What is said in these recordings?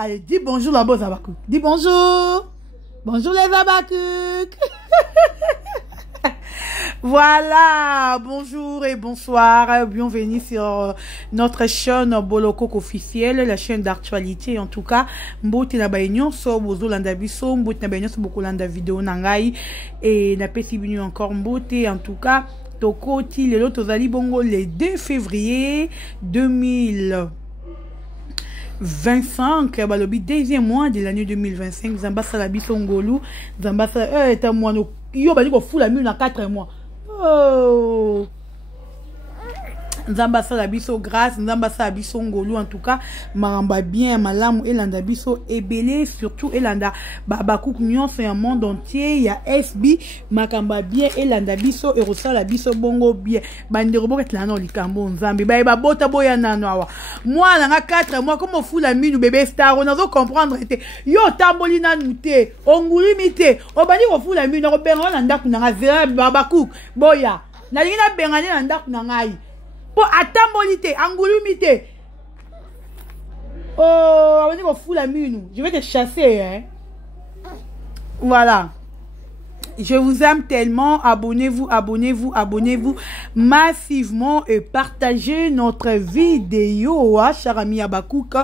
Allez, dis bonjour la boss Abakouk. Dis bonjour. Bonjour les Abakouk. Voilà, bonjour et bonsoir. Bienvenue sur notre chaîne Bolokok officielle, la chaîne d'actualité. En tout cas, mbote na baignon so bozo landa biso, mbote na baignon so beaucoup landa vidéo nangai et na pesi binu encore mbote. En tout cas, tokoti lelo tozali bongo le 2 février 2025, balobi deuxième mois de l'année 2025. Zambasa la biso ngolu, Zambasa eta moi no yo bali ko fula mille na 4 mois. Oh, Nzambasa la biso grâce, Nzambasa la biso ngolu. En tout cas, maramba bien, malamu elanda biso ebele, surtout elanda Abakouk Nyon, c'est un monde entier. Il y a SB, makamba bien elanda biso erosa la biso bongo bien. Bandero boket la non likambo nzambi. Ba eba bota boya nanawa. Moi nanga 4 mois comment fou la mine bébé star, on a comprendre été. Yo tamboli na nute, onguli mite. Obani ko fou la mine ko benga na ndaku nanga zera Abakouk boya. Na lingina bengane na ndaku nangai. Pour atambolité, angulumité. Oh, on dit qu'on fout la mine. Je vais te chasser, hein. Voilà. Je vous aime tellement. Abonnez-vous, abonnez-vous, abonnez-vous massivement et partagez notre vidéo, cher ami Abakouk,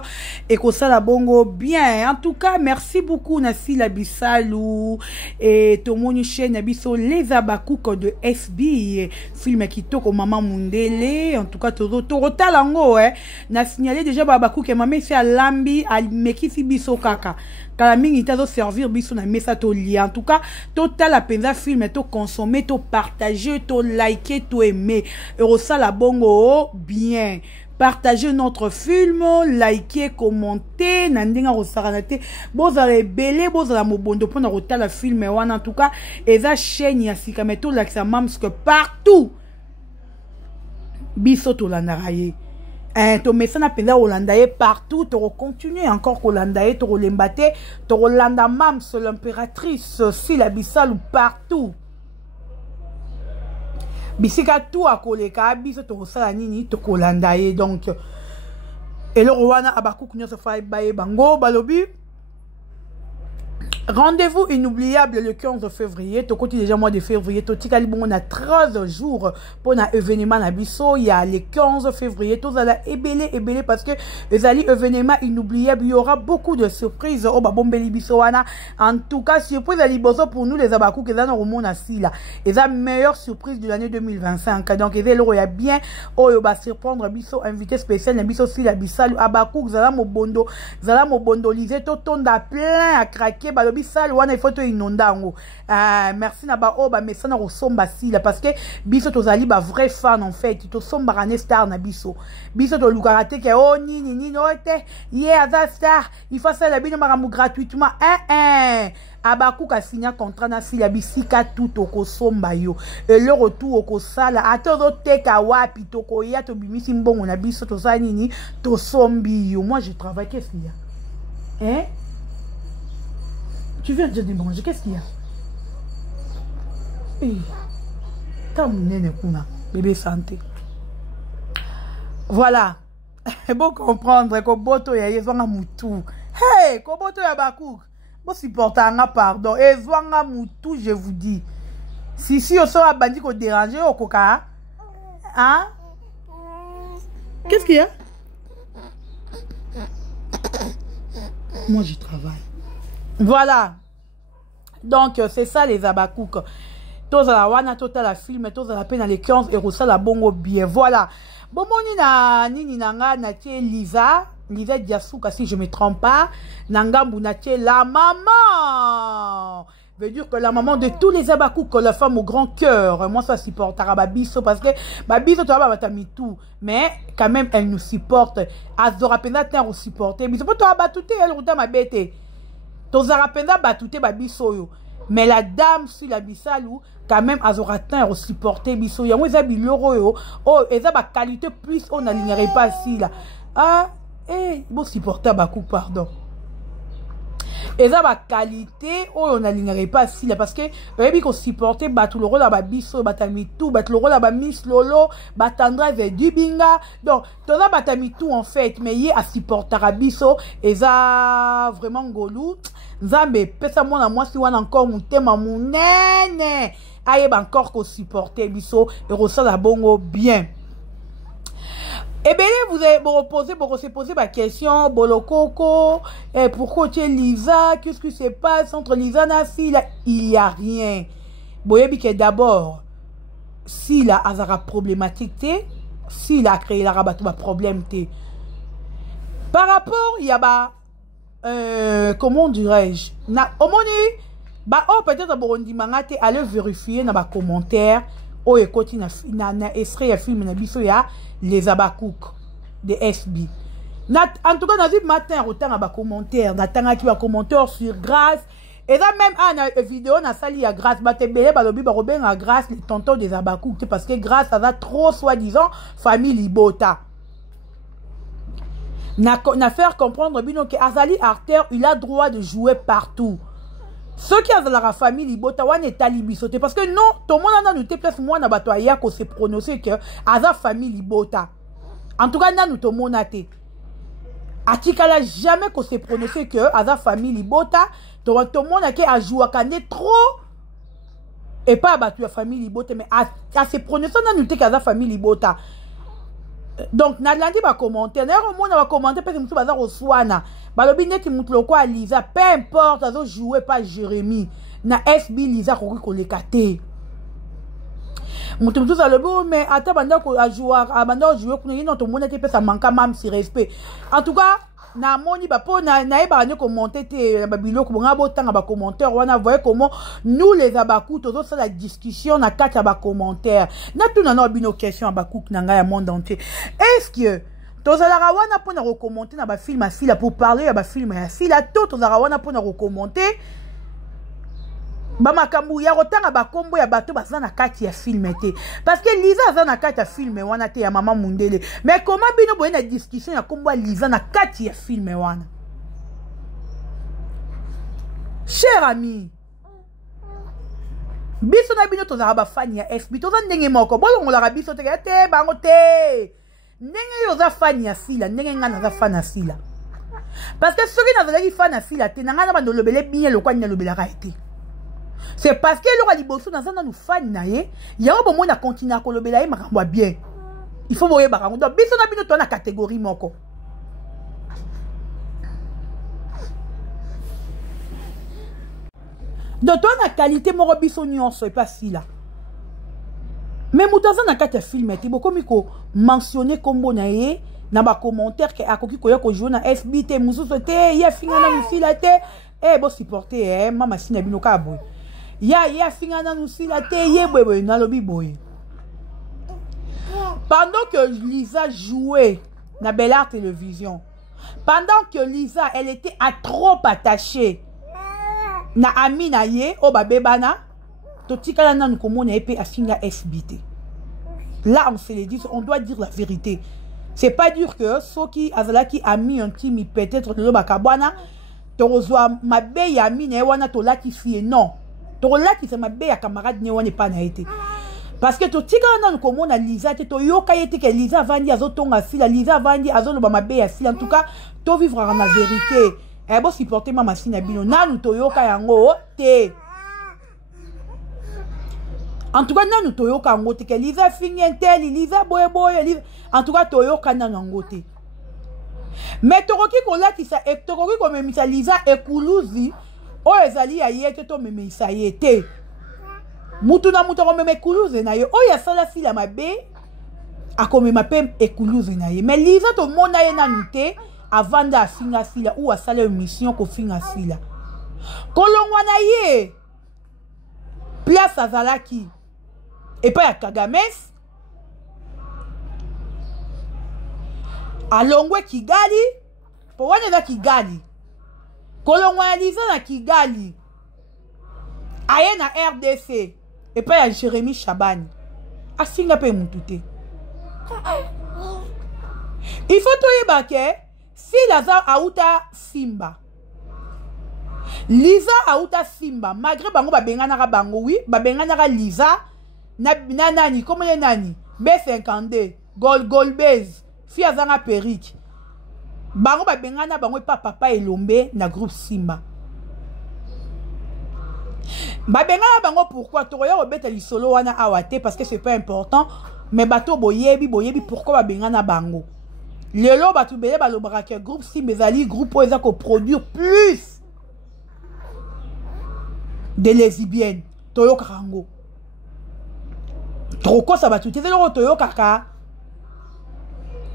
et que ça la bongo bien. En tout cas, merci beaucoup Nassi la Bissalou et Tomoni chaîne Nabiso les Abakouk de SB film qui toko maman Mundele. En tout cas, Toro Talango, hein. N'a signalé déjà Abakouk et maman c'est à Lambi à Mekisi Biso Kaka. Kalaming il t'a servir biso na mesa to lien. En tout cas, total la penza film to consommer, to partager, to liker, to aimer. Eurosa la bongo bien. Partagez notre film, likez, commentez, nandinga rosaranate. Bozale belé, bozala mobondo pour na rota la film en tout cas, eza chaîne ya sikameto laksa mams que partout. Biso to landaraye. To mesana penda Holandaye partout, to continuer encore Holandaye, to lembate, to Holanda mams l'impératrice, si la Bissau partout. Bisika tout à koleka, biso to sala nini to Holandaye donc. Et le roi Abakouk Nyon se fait baye bango balobi. Rendez-vous inoubliable le 15 février. Tout côté déjà mois de février. Tout on a 13 jours pour un événement à Bisso. Il y a le 15 février. Tout ça là ébélé parce que les alliés événements inoubliables. Il y aura beaucoup de surprises. Oh bah bombeli Bissoana. En tout cas surprise à Liboso pour nous les Abakouk. Ils ont au monde assis là. Ils ont meilleure surprise de l'année 2025. Donc ils ont bien. Oh il va surprendre Bisso invité spécial. Bisso si la Bissau Abakouk. Zala mo bondo lisé. Tout ton a plein à craquer. Bissal wana ifoto inondango. Merci na ba oba mais ça na resomba si là parce que biso tozali ba vrai fan en fait to somba rane star na biso to lukarate ke oh ni note yeah that star il faut ça la bino maramou gratuitement Abakouk a signé contrat na si la bisika tout oko somba yo et le retour oko sala atozo teka wapi toko ya to bimisi mbongo na biso to sa nini to sombi yo. Moi je travaille, qu'est-ce qu'il y a hein? Tu viens de dire manger, qu'est-ce qu'il y a? Bébé santé. Voilà. Bon comprendre que Boto ya yezwanga mutu. Hey, ko Boto ya Abakouk. Bon supportanga pardon. Ezwanga mutu, je vous dis. Si on sera bandit ko déranger au coca. Hein? Qu'est-ce qu'il y a? Moi je travaille. Voilà. Donc, c'est ça les Abakouk. Tous à la wana, tous à la film, tous à la peine dans les 15 euros, ça la bongo bien. Voilà. Bon, nini nanga, natie Lisa Diasuka, si je me trompe pas. Nanga natie la maman. Veut dire que la maman de tous les Abakouk, la femme au grand cœur. Moi, ça supporte Babiso parce que Babiso, tu vas mis tout. Mais quand même, elle nous supporte. Azora Pena, t'es supporté. Mais c'est pas toi, tout elle, ou ma bête. Tozarapenda batouté babisoyo. Mais la dame sur la Bissalou, quand même, azoratin au supporter biso. Yango eza biloro yo. Oh, eza ba qualité plus on n'alignerait pas si là. Ah, bon supporter Abakouk, pardon. Et ça va qualité on n'alignera pas si là parce que baby qu'on supporter battre le rôle là biso batami tout battre le rôle là Miss Lolo batandra vers du binga donc tout ça batami tout en fait mais y a supporter biso et ça vraiment golou nzambe pesa mona moi si wana encore mon thème mon nene aye ba encore qu'on supporter biso et ressent la bongo bien. Et bien, vous allez se poser ma question, Bolokoko, pourquoi tu es Lisa, qu'est-ce qui se passe entre Lisa et Sila? Il n'y a rien. Vous voyez que d'abord, Sila a une problématique, Sila a créé la rabat problème. Par rapport, il y a, comment dirais-je, au moment peut-être Burundi Mangate, allez vérifier dans les commentaires. Oh, écoute, na extrait film na biso ya les abakouk de SB. En tout cas, dans le matin, autant à commentaire, n'attendant qui va commentaire sur grâce. Et là même une vidéo na sali à grâce, bah te belé balobi barobé à grâce les tontons des abakouk parce que grâce ça va trop soi-disant famille libota. Na faire comprendre bino que Azali Arter il a droit de jouer partout. Ceux qui ont la famille libota wan est talibisoté parce que non tout le monde a noté place moi na bato aya ko se prononcer que aza famille libota en tout cas na nous tout le monde a été atikala jamais ko se prononcer que aza famille libota tout le monde a qui a joué kané trop et pas battu la famille libota mais à se prononcer na noté qu'aza famille libota. Donc Nadlandi va commenter d'ailleurs au monde va commenter parce que mutu bazar oswana balobi neti mutu loko a Lisa peu importe azo jouer pas Jérémy na SB Lisa ko lekate mutu za lobo mais ata banda ko a jouer banda jouer ko non to mona te pesa manka mam si respect en tout cas na moni ba po na e ba ne commenter te ba biloko nga botanga ba commentaire wana voyez comment nous les abakou tozo ça la discussion na kati ba commentaire na tout na no bino question abakouk na nga ya monde entier est-ce que tozala wana po na recommander na ba film à fila pour parler ba film ya fila to tozala wana po na recommander ba makambu ya rotanga ba kombo ya bato baza na kati ya film te parce que Lisa aza na kati ya film wana te ya mama mundele mais comment bino boye na discussion ya kombo ya Lisa na kati ya film wana cher ami biso na bino tozala ba fan ya SB toza ndenge moko bolongola biso te te bango te ndenge yo za fan ya Sila ndenge ngana za fan ya Sila parce que soki nazalaki fan ya Sila te nanga na bandolobele bien lokwa nya lobelaka ete. C'est parce que le liboso dans un nous fan naé, il y a un moment à continuer à kolobela et makambo bien. Il faut voir barango. Donc biso na bino to na catégorie moko. Donc toi na qualité moko biso nuance pas si là. Mais mutaza na kati film te beaucoup miko mentionner kombo naé na ba commentaire que akoki koya ko jouer na SBT mususu te ya finga na musila te bo supporter mama sina bino ka boy. Ya fingana nous la te ye boy na lobi boy. Pendant que Lisa jouait na Bel Art Télévision, pendant que Lisa elle était à trop attachée na Amina ye o babebana to tikala na nkomona epé asinga SBT. Là on se le dit, on doit dire la vérité. C'est pas dire que ceux qui azalaki ami un team peut-être le bakabwana to rozwa mabe ya Amina wana to laki fie non. Là qui se m'a bé à camarade ne wane pas na été parce que to tika na ko mona Lisa te to yoka yete que Lisa vandi azotonga Sila Lisa vandi azolo ba mabe ya Sila en tout cas to vivre en la vérité et bon supporter mama sina bino nanu to yoka yango te en tout cas nanu to yoka yango te que Lisa fingentel Lisa boye boye en tout cas to yoka nanu yango te mais toroki ko la qui ça toroki ko memisa Lisa ekuluzi o ezali ya yete to meme isayete mutu na mutu ko meme kuluze na ye o ya sala Sila mabe akomema pe ekuluze na ye mais Lisa to mona ye na nute avant da finga Sila ou asala une mission ko finga Sila kolongwa na ye place azalaki et pas ya Kagames alongwe Kigali po wana za Kigali kolongwa Lisa na Kigali aye na RDC et pas ya Jérémy Chabani asinga pe mutute il faut to yebake si Lazare auta Simba Lisa auta simba malgré bango babengana bango oui babengana Lisa na nani comment les nani B52 gold base fi azanga perike bango babengana bango papa elombe na groupe Simba babengana bango pourquoi toya obeta lisolo wana awate parce que c'est pas important mais bato boyebi pourquoi babengana bango lelo bato bele balobaka que groupe Simba ezali groupe oza ko produire plus de lesbiennes toyo karango trop ça va tout le toyo kaka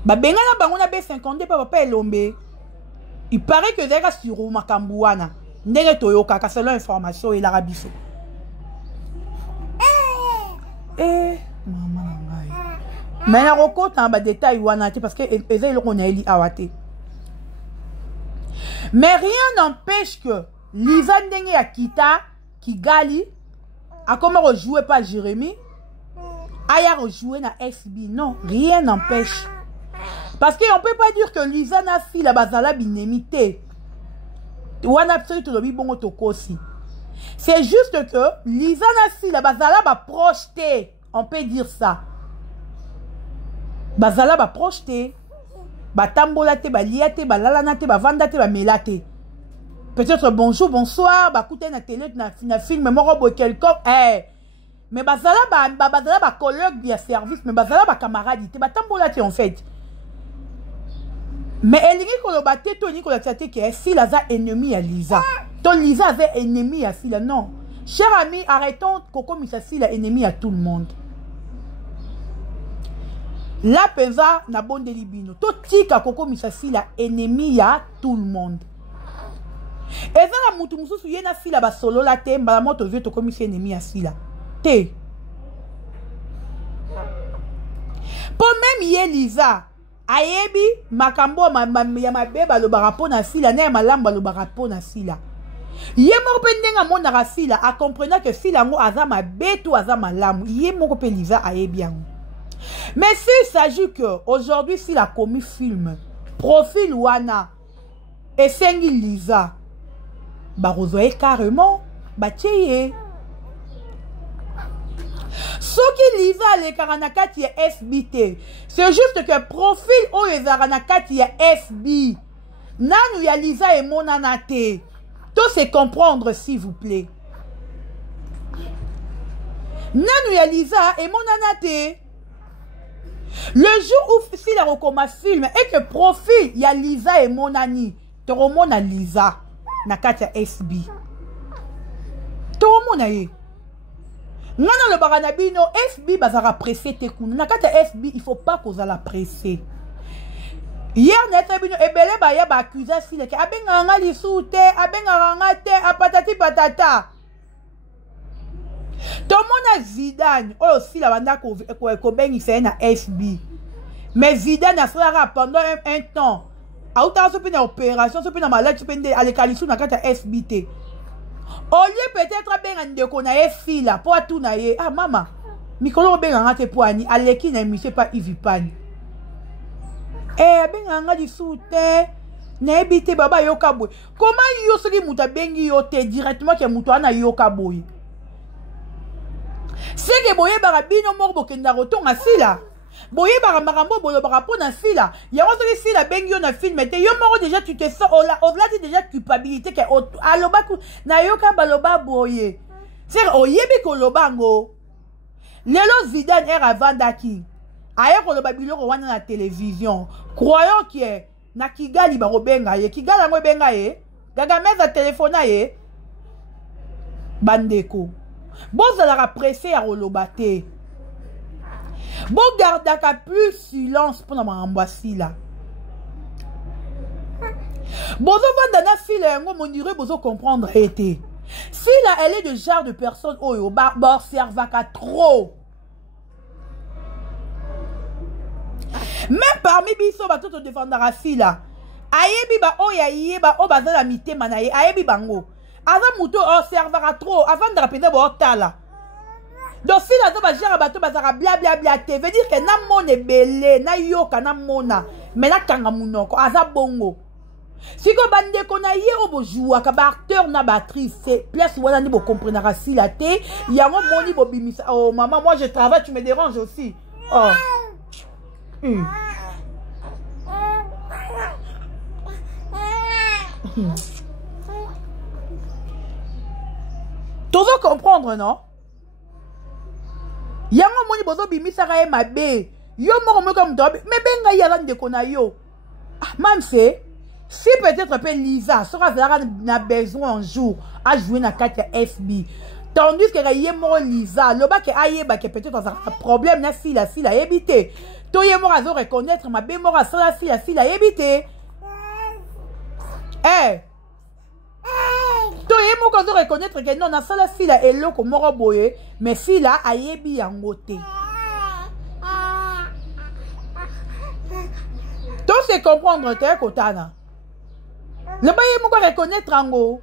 babengana bango na B52 papa elombe il paraît que deka sur makambuana ndenge toyo kaka selon information et l'Arabie maman ngai mais na rokota ba détail wana parce que ezai le koneli awate mais rien n'empêche que Lisa ndenge ya kita Kigali a comment rejouer par Jérémy aya rejouer na SB non rien n'empêche parce que on peut pas dire que Lisa na fille la bazala binemité wana absolument lobi bongo tokosi c'est juste que Lisa na fille la bazala ba projeté on peut dire ça bazala ba projeté ba tambola te ba liate ba lalana te ba vanda te ba melate peut-être bonjour bonsoir ba koute na télé na film moko bo quelqu'un mais bazala ba collègue bien service mais bazala ba camarade te ba tambola te en fait mais elingi koloba te to ni koloba te que si laza ennemi à Lisa ton Lisa avait ennemi à Sila non cher ami arrêtons Coco Misa Sila ennemi à tout le monde la penza na bonde libino to tika Coco Misa Sila ennemi à tout le monde et ça la mutu mususu yena Sila ba solo la te mbala moto vieux to komisi ennemi à Sila te pour même yé Lisa ayebi makambo ya mabeba lo barapona Sila na malamba lo barapona Sila ye moko pe ndenga mona Sila a comprendre que Sila ngo aza mabetu aza malamu ye moko pe Lisa ayebi yango mais s'il s'agit que aujourd'hui Sila a commis film profil wana et sengi Lisa barozoe carrément batieye ce qui Lisa les karanakati ya SBT c'est juste que profil o les karanakati ya SB nanu ya Lisa et monanate tout se comprendre s'il vous plaît nanu ya Lisa et monanate le jour où si la recoma film et que profil ya Lisa et monani te remona Lisa nakati ya SB te remona ye nana le baranabino FB bazara pressé te kuna nakati ya FB il faut pas qu'on la pressé hier netabino ebele ba ya ba accuser Sila ke abenga nga lisute abenga nga te apatati patata to mona Zidane oh Sila banda ko bengi c'est na FB mais Zidane a fait pendant un temps a autant se une opération se une maladie se pende à l'écalisu nakati ya SBT au lieu peut-être benga ndeko na ye Sila po tout na ye ah mama mikolo benga ngate poani aleki na monsieur pas Ivipani benga nga disute na ebite baba yoka boy comment yo soki muta bengi yo te directement ke muto ana yoka boy c'est que boye barabino moko bokenda rotonga Sila boye makambo bolo barapona Sila yango soki Sila bengi yo na film te yo moko déjà tu te sens au-delà déjà culpabilité que aloba na yoka baloba boye c'est oyebi koloba ngo lelo Zidane era vandaki aye koloba biloko wana na télévision croyant que na Kigali ba robenga ye Kigali ngo benga ye gaga meza téléphone ye bandeko bozala pressé à rolobate bon gardaka plus silence pour na mamba Sila bozo vanda na Sila yango monire bozo comprendre été Sila elle est de genre de personne oyo ba observaka trop même parmi biso bato to défendra Sila ayebi ba oya yeba o bazala mitema na ye ayebi bango aza muto observera trop avant de rappeler bo tala donc Sila za ba jara bato bazara bla bla bla te veut dire que na mone belé na yoka na mona mais na kanga munoko aza bongo Si vous avez un acteur na actrice, c'est place où vous comprenez si la thé, il y a un moni bobimisa. Oh maman, moi je travaille, tu me déranges aussi. Oh. Tu veux comprendre, non? Il y a un moni bobimisa ma bé. Yo mo comme toi, mais benga yala ndekona yo. Même c'est si peut-être Lisa sera n'a besoin un jour à jouer dans Katia FB. Tandis que Lisa, le bac est peut-être un problème na fille a évité. To yemora zo reconnaître ma bémora sans la fille a évité. Eh. To yemora zo reconnaître que non na sans la fille a eloko moro boye, mais fille a yebi yangote. To se comprendre te kotana. Le baye moko reconnaître ango.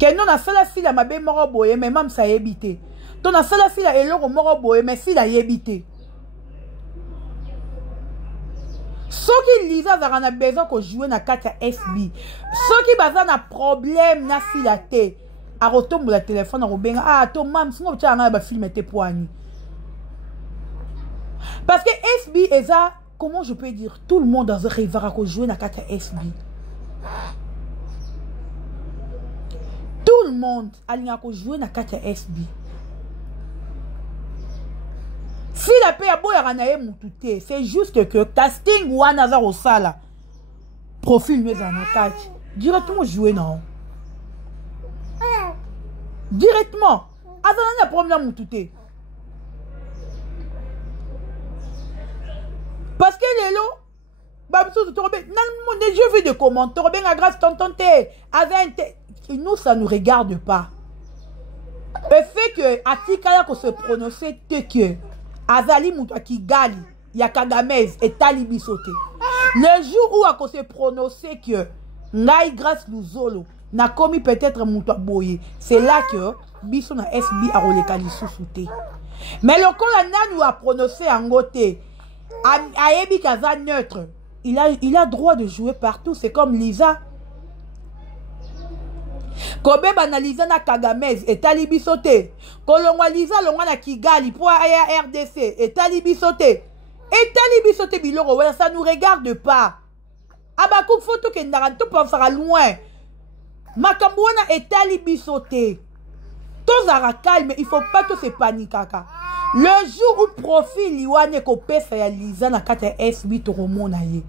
Que non na sala fila mabe moro boye mais même ça évité. Ton na sala fila eloko moro boye mais si la évité. Ceux qui lisent on a besoin qu'on joue na Katia FB. Ceux qui bazan na problème na fila te. A retombe le téléphone au benga ah to mam singo tia nga ba film te poani. Parce que FB est ça. Comment je peux dire tout le monde dans un rêve à jouer na Katia FB. Tout le monde a joué na Katia FB. Si la paix a beau y moutouté, c'est juste que casting ou anazar au sala. Profil mais en attaque. Directement jouer non. Directement. Azana n'a problème moutouté. Parce que les lots, je veux des commentaires, bien la grâce tontonte, nous ça nous regarde pas. Le fait que Atikaya ko se prononcer que Azali Mouta Kigali, Yakagamez et Talibi sauté. Le jour où a ko se prononcer que Ngai grâce Luzolo n'a commis peut-être Mouta Boye, c'est là que Biso na SB a rolekali sous-souté. Mais le colonel nous a prononcé en côté. Ayebi Kaza neutre, il a droit de jouer partout, c'est comme Lisa. Kobe banaliza na Kagamez et Talibi sauté. Kolongwa Lisa longwa na Kigali pour aya RDC et Talibi sauté. Et Talibi sauté biloro, ça nous regarde pas. Abakou photo que n'aranto pensera loin. Makambouana et Talibi sauté. Tous à calme, il faut pas que se panique. Le jour où profil Iwane ko pesa ya Lisa na Katia SB toromona ye.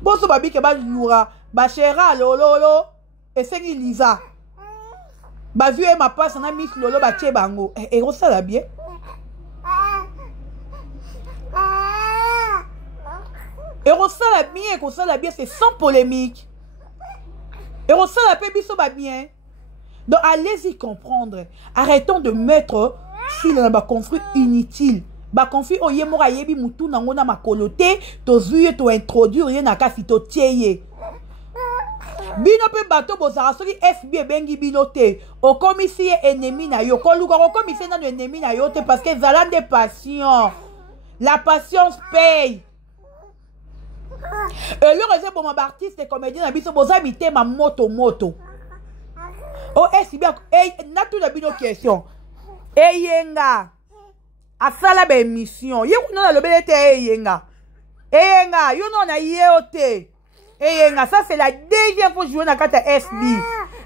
Boso babi ke ba lura, ba chera lololo et c'est Lisa. Ba vu ma passe na Miss Lolo ba che bango. Et ça la bien. Et ça la bien, ko ça la bien, c'est sans polémique. Et ça la pe biso ba bien. Donc allez-y comprendre. Arrêtons de mettre s'il y a un conflit inutile. Ba conflit o yemora yebi mutu na ngona makolote to zuye to introduire ye na kasi to tieye. Bino pe bato bozara soki FB bengi bilote o komisi ennemi na yo ko luka ko komisi na ennemi na yo te parce que zalan de passion. La patience paye. Et le réseau pour mon artiste et comédien na biso boza mité ma moto. Oh FB na tout na bino question. Eyenga asala be mission yeku na lobelete eyenga yo non na yeote eyenga ça c'est la deuxième fois jouer na Katia FB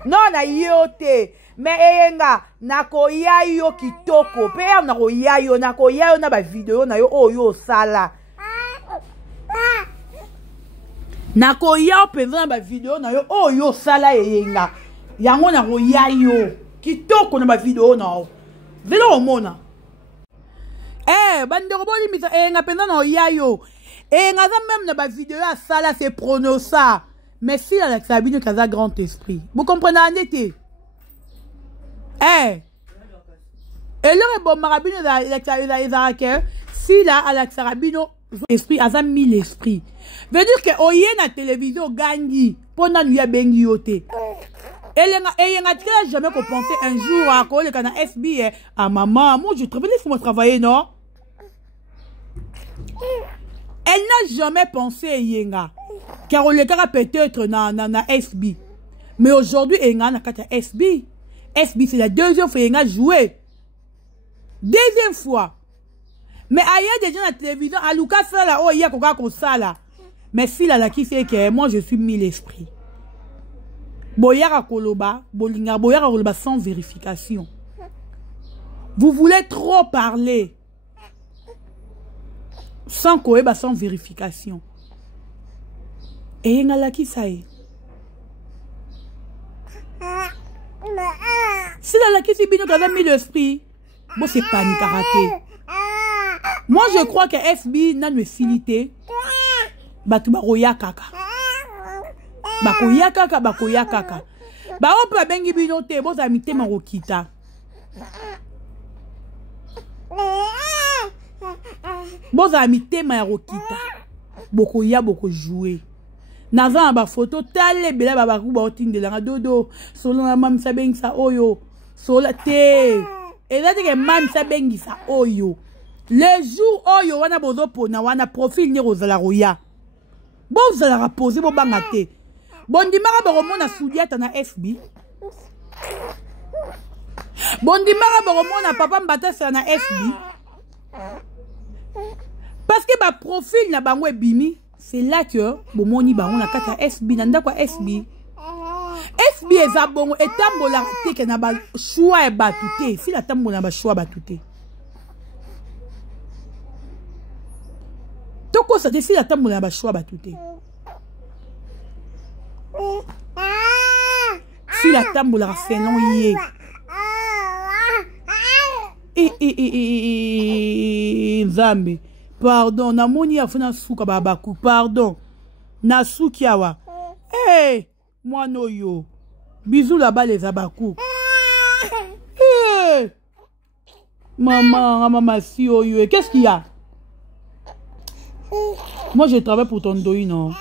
non na yeote mais eyenga nakoya yo kitoko père nakoya yo na ba vidéo na yo oyo sala nakoya penza na ba vidéo na yo oyo sala eyenga yango nakoya yo kitoko na ba vidéo na yo. Velo omona. Bandero boli misa nga penda na yayo. Nga za même na ba vidéo à ça là c'est prononça. Mais si la Sabine kaza grand esprit. Vous comprenez andete? Et le bon marabino la si là à la Sabino esprit aza mille esprit. Veut dire que oye na télévision gagni pendant nuit bengi yote. Et il n'a jamais pensé un jour à quoi le canal FB à maman. Moi, je travaille, il faut me travailler, non? Elle n'a jamais pensé, Yenga. Carole Kara peut-être na SB. Mais aujourd'hui, il y a SB. SB, c'est la deuxième fois qu'il a joué. Deuxième fois. Mais ailleurs, des gens à la télévision, à Lucas, là, oh, il y a quoi comme ça, là. Mais si là, qui fait que moi, je suis mille esprits. Boyara Koloba, Bolinga, Boyara Koloba sans vérification. Vous voulez trop parler. Sans Koeba, sans vérification. Et il y a qui ça est. Si la qui c'est bien qu'on a mis l'esprit, bon c'est panique karaté. Moi je crois que FB n'a une facilité. Batu baroya kaka. Bakoya kaka, bakoya kaka. Ba on peut bengi binote, bon ça mité marokita. Bon ça mité marokita. Boko ya boko jouer. Naza ba photo tale bela baba ku ba otinde la dodo solo na mam sa bengi sa oyo sola te et là que mam sa bengi sa oyo les jours oyo wana bozo pona wana profil ni rozala roya bon vous allez reposer bon bangate bon dimara ba romona soudiata na FB bon dimara ba romona papa mbata sa na FB parce que ba profil na bango ebimi. C'est là que bon moni ba on a kata SB nanda kwa SB. SB eza bongo etambola te ke na ba choix e batute. Si la tambola ba choix batute. Toko ça te si la tambola ba choix batute. Si la tambola fait non yé. Zambi. Pardon, na moni afuna suka babaku. Pardon. Na sukiawa. Hey, moi no yo. Bisous là-bas les abakou. Hey. Maman, si yo yo. Qu'est-ce qu'il y a? Moi je travaille pour ton doi, non?